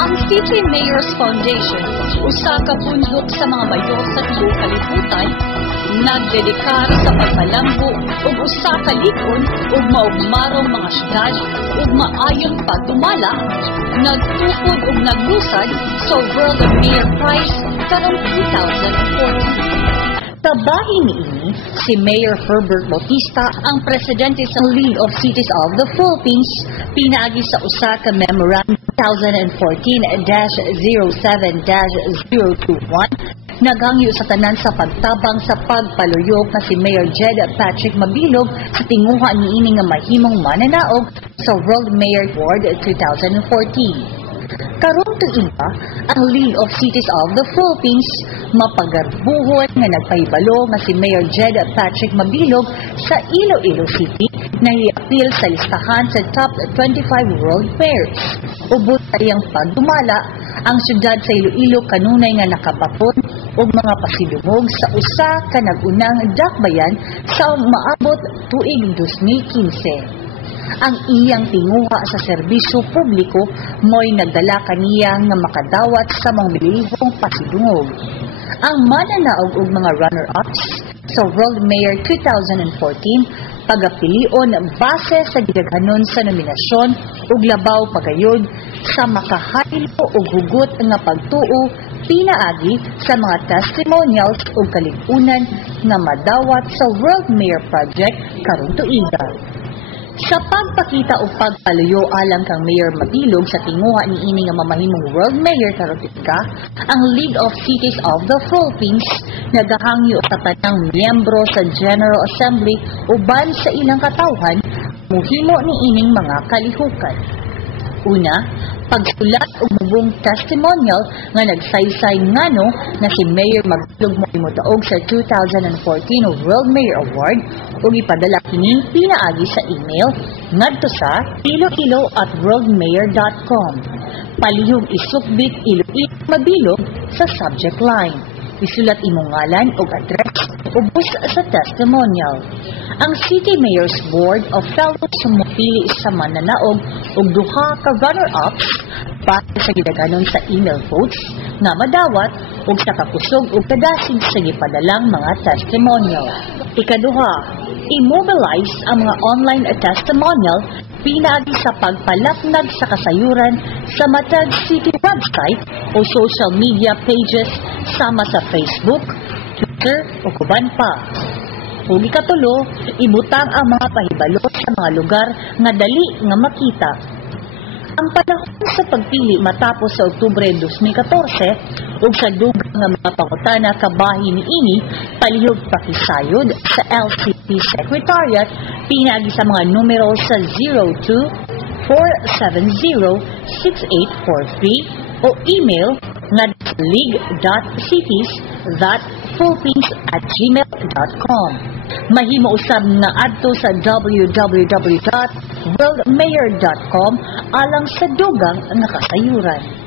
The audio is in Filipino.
Ang City Mayor's Foundation, usa ka bundok sa mga mayor sa tiyong kalibutan, nagdedikar sa pagpalambo ug usa ka likon ug maugmarong mga syudad ug maayong pagdumala, nagtukod ug naglusad sa World Mayor Prize karong 2014. Kabahin niini si Mayor Herbert Bautista, ang presidente sa League of Cities of the Philippines, pinaagi sa usa ka memorandum 2014-07-021, naghangyo sa tanan sa pagtabang sa pagpaluyok na si Mayor Jed Patrick Mabilog sa tinguha niini nga mahimong mananaog sa World Mayor Award 2014. Karong tuiga, ang League of Cities of the Philippines mapagarbuhon nga nagpahibalo nga si Mayor Jed Patrick Mabilog sa Iloilo City na i-appeal sa listahan sa top 25 World Mayors. Ubod sa iyang pagdumala, ang syudad sa Iloilo kanunay nga nakapapon og mga pasidungog sa usa ka nagunang dakbayan sa maabot tuig 2015. Ang iyang tinguha sa serbisyo publiko mo'y nagdala kaniya nga makadawat sa mga milibong pasidungog. Ang mananaog og mga runner-ups sa World Mayor 2014 pagapilion base sa gidaghanon sa nominasyon ug labaw pagayod sa makahaylo ug hugot nga pagtuo pinaagi sa mga testimonials ug kaligunan nga madawat sa World Mayor Project karong tuiga. Sa pagpakita o pagpaluyo alang kang Mayor Mabilog sa tinguha niini nga mamahimong World Mayor karong tuiga, ang League of Cities of the Philippines nagahangyo sa tanang miyembro sa General Assembly uban sa ilang katawhan muhimo niining mga kalihukan. Una, pagsulat og mubong testimonial nga nagsaysay ngano na si Mayor Mabilog mo imutaog sa 2014 World Mayor Award ug ipadala kini pinaagi sa email ngadto sa iloilo@worldmayor.com. Palihog isukbit Iloilo Mabilog sa subject line. Isulat imong ngalan ug address ubos sa testimonial. Ang City Mayor's Board of Fellows sumupili sa mananaog ug duha ka runner-ups base sa gidaghanon sa email votes nga madawat ug sa kakusog ug kadasig sa gipadalang mga testimonial. Ikaduha, immobilize ang mga online testimonial pinaagi sa pagpalapnag sa kasayuran sa matag city website o social media pages sama sa Facebook, Twitter o kuban pa. Ug ikatulo, ibutang ang mga pahibalo sa mga lugar nga dali nga makita. Ang panahon sa pagpili matapos sa Oktubre 2014 ug sa dugang nga mga pangutana kabahin niini palihog pakisayod sa LCP Secretariat pinaagi sa mga numero sa 02-470-6843 o email nga league.cities.philippines@gmail.com. Mahimo usab nga adto sa www.worldmayor.com alang sa dugang nga kasayuran.